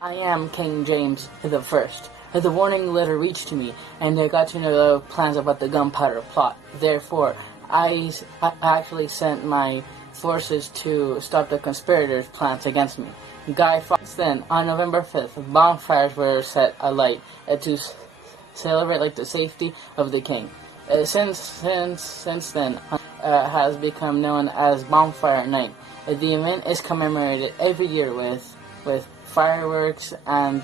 I am King James the First. The warning letter reached me, and I got to know the plans about the gunpowder plot. Therefore, I actually sent my forces to stop the conspirators' plans against me. Guy Fawkes. Then, on November 5th, bonfires were set alight to celebrate the safety of the king. Since then, has become known as Bonfire Night. The event is commemorated every year with fireworks and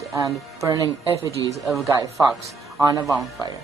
burning effigies of Guy Fawkes on a bonfire.